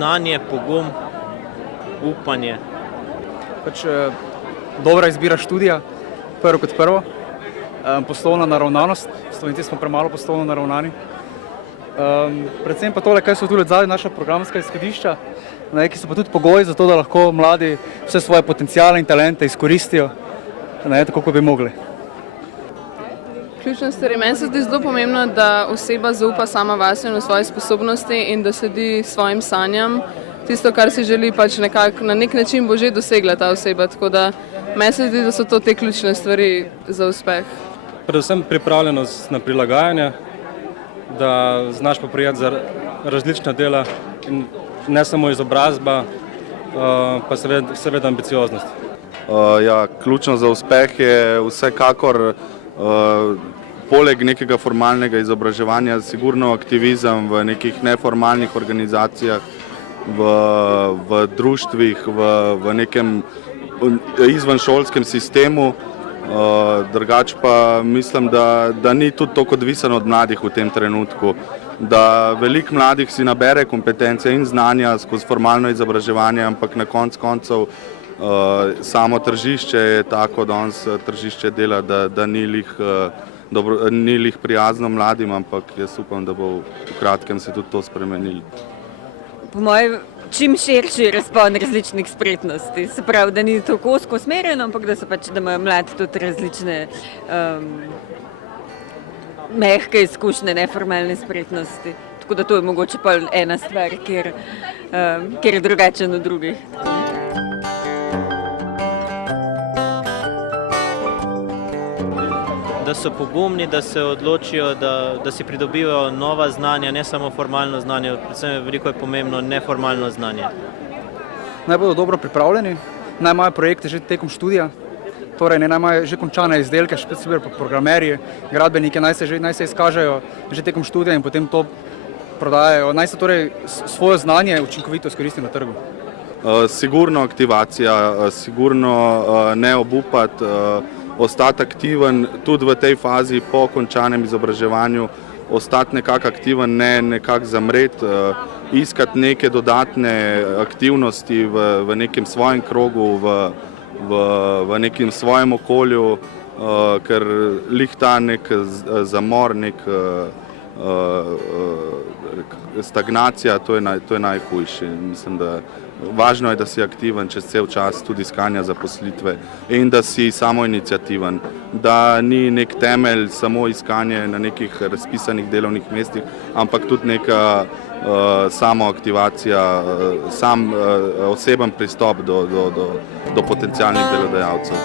znanje, pogum, upanje. Dobra izbira študija, prvo kot prvo. Poslovna naravnanost, Slovenci smo premalo poslovno naravnani. Predvsem pa tole, kaj so tudi odzadaj naša programska izhodišča, ki so pa tudi pogoji za to, da lahko mladi vse svoje potenciale in talente izkoristijo, tako kot bi mogli. Ključna stvar, meni se zdi zelo pomembno, da oseba zaupa sama vase in v svoje sposobnosti in da sledi svojim sanjam. Tisto, kar si želi, pač nekako na nek način bo že dosegla ta oseba, tako da meni se zdi, da so to te ključne stvari za uspeh. Predvsem pripravljenost na prilagajanje, da znaš poprijeti za različna dela in ne samo izobrazba, pa seveda ambicioznost. Ključno za uspeh je vsekakor poleg nekega formalnega izobraževanja sigurno aktivizem v nekih neformalnih organizacijah, v društvih, v nekem izvenšolskem sistemu. Drugače pa mislim, da ni tudi toliko odvisen od mladih v tem trenutku, da veliko mladih si nabere kompetence in znanja skozi formalno izobraževanje, ampak na koncev samo tržišče je tako danes tržišče dela, da ni lih prijazno mladim, ampak jaz upam, da bo v kratkem se tudi to spremenilo. Po mojem, čim širši razpon različnih spretnosti. Se pravi, da ni tako ozko usmerjeno, ampak da imajo mladi tudi različne mehke izkušnje, neformalne spretnosti. Tako da to je mogoče pa ena stvar, kjer je drugačen od drugih. Da so pogumni, da se odločijo, da si pridobivajo nova znanja, ne samo formalno znanje, predvsem veliko je pomembno neformalno znanje. Naj bodo dobro pripravljeni, naj imajo projekte že tekom študija, torej naj imajo že končane izdelke, še programerji, gradbeniki, naj se izkažejo že tekom študija in potem to prodajajo, naj se torej svoje znanje učinkovito izkoristi na trgu. Sigurno aktivacija, sigurno ne obupati, ostati aktiven tudi v tej fazi po končanem izobraževanju, ostati nekako aktiven, ne nekako zamreti, iskati neke dodatne aktivnosti v nekem svojem krogu, v nekem svojem okolju, ker lih ta nek zamor, nek stagnacija, to je najhujše. Mislim, da važno je, da si aktiven čez cel čas, tudi iskanja zaposlitve in da si samoiniciativen, da ni nek temelj samo iskanje na nekih razpisanih delovnih mestih, ampak tudi neka samoaktivacija, oseben pristop do potencialnih delodajalcev.